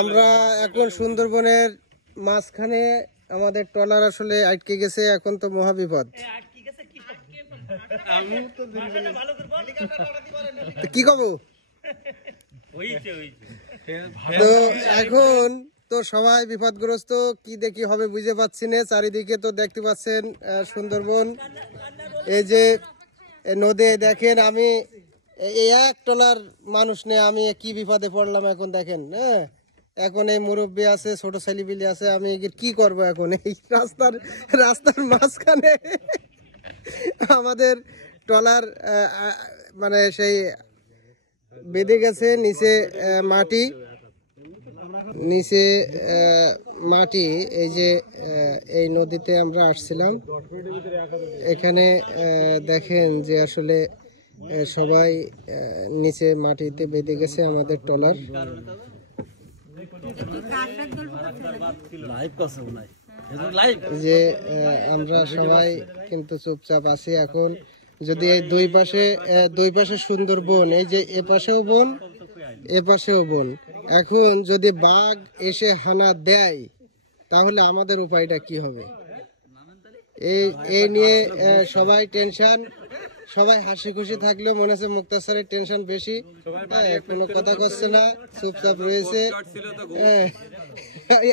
আমরা এখন সুন্দরবনের মাঝখানে আমাদের ট্রলার আসলে আটকে গেছে। এখন তো মহাবিপদ। কি কব তো এখন তো সবাই বিপদগ্রস্ত, কি দেখি হবে বুঝতে পারছি না। চারিদিকে তো দেখতে পাচ্ছেন সুন্দরবন, এই যে নদী দেখেন। আমি এই এক ট্রলার মানুষ নেই, আমি কি বিপদে পড়লাম এখন দেখেন। হ্যাঁ, এখন এই মুরব্বী আছে, ছোট ছেলেপিলি আছে, আমি কি করব এখন এই রাস্তার মাঝখানে আমাদের ট্রলার মানে সেই বেঁধে গেছে। নিচে মাটি এই যে এই নদীতে আমরা আসছিলাম, এখানে দেখেন যে আসলে সবাই নিচে মাটিতে বেঁধে গেছে আমাদের ট্রলার। যে আমরা সবাই কিন্তু চুপচাপ আছি এখন। যদি এই দুই পাশে সুন্দরবন, এই যে এপাশেও বন এপাশেও বন, এখন যদি বাঘ এসে হানা দেয় তাহলে আমাদের উপায়টা কি হবে? এই নিয়ে সবাই টেনশন, সবাই হাসি খুশি থাকলেও মনে হচ্ছে মুক্তার স্যারের টেনশন বেশি। কোনো কথা করছে না, চুপচাপ রয়েছে।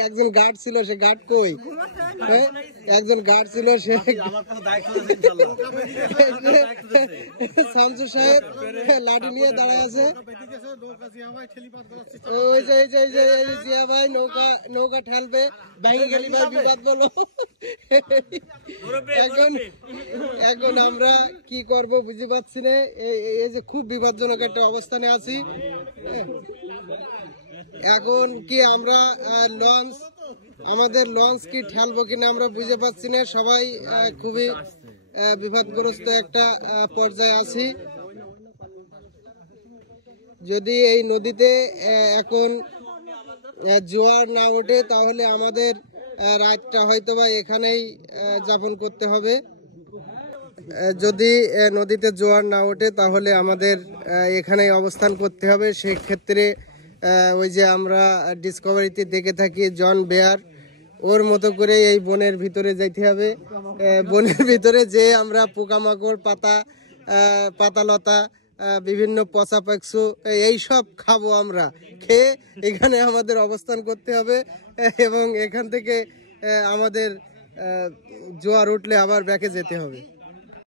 একজন গার্ড ছিল, সে গার্ড কই? একজন গার্ড ছিল, সে শামসু সাহেব লাঠি নিয়ে দাঁড়ায় আছে। ওই যে জিয়া ভাই নৌকা ঠেলবে, ভেঙে গেলি ভাই বিপদ বলো। এখন আমরা কি করব বুঝতে পারছি না। এই যে খুব বিপজ্জনক একটা অবস্থানে আছি। এখন কি আমরা আমাদের লঞ্চ কি ঠেলবো কিনা আমরা বুঝতে পারছি না। সবাই খুবই বিপদগ্রস্ত একটা পর্যায়ে আছি। যদি এই নদীতে এখন জোয়ার না ওঠে তাহলে আমাদের রাতটা হয়তো বা এখানেই যাপন করতে হবে। যদি নদীতে জোয়ার না ওঠে তাহলে আমাদের এখানেই অবস্থান করতে হবে। সেক্ষেত্রে ওই যে আমরা ডিসকভারিতে দেখে থাকি জন বেয়ার, ওর মতো করে এই বনের ভিতরে যাইতে হবে। বনের ভিতরে যে আমরা পোকামাকড়, পাতালতা, বিভিন্ন পচা পাখি এইসব খাবো। আমরা খেয়ে এখানে আমাদের অবস্থান করতে হবে এবং এখান থেকে আমাদের জোয়ার উঠলে আবার ব্যাকে যেতে হবে।